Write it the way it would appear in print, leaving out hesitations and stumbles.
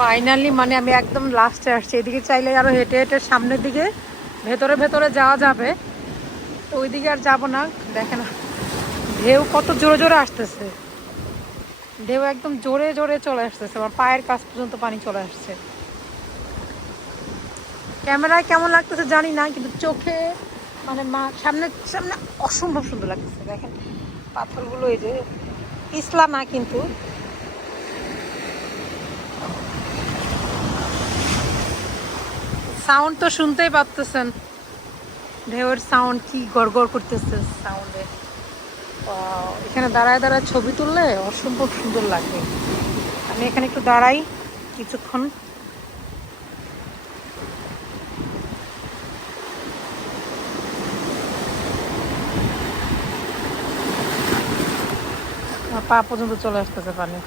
Finally মানে আমি একদম লাস্টে আসছি। এদিকে চাইলে আরো হেঁটে হেঁটে সামনের দিকে ভেতরে ভেতরে যাওয়া যাবে, তো ওইদিকে আর যাবো না। দেখে না ঢেউ কত জোরে জোরে আসতেছে, ঢেউ একদম জোরে জোরে চলে আসতেছে, আমার পায়ের কাছ পর্যন্ত পানি চলে আসছে। ক্যামেরায় কেমন লাগতেছে জানি না, কিন্তু চোখে মানে সামনে সামনে অসম্ভব সুন্দর লাগতেছে। দেখেন পাথরগুলো, এই যে পিছলা না কিন্তু, সাউন্ড তো শুনতেই পাচ্তেছেন, ঢেউয়ের সাউন্ড কি গড়গড় করতেছে সাউন্ডে। এখানে দাঁড়ায় দাঁড়ায় ছবি তুললে অসম্ভব সুন্দর লাগবে। আমি এখানে একটু দাঁড়াই কিছুক্ষণ। পা পর্যন্ত চলে আসতেছে পানি।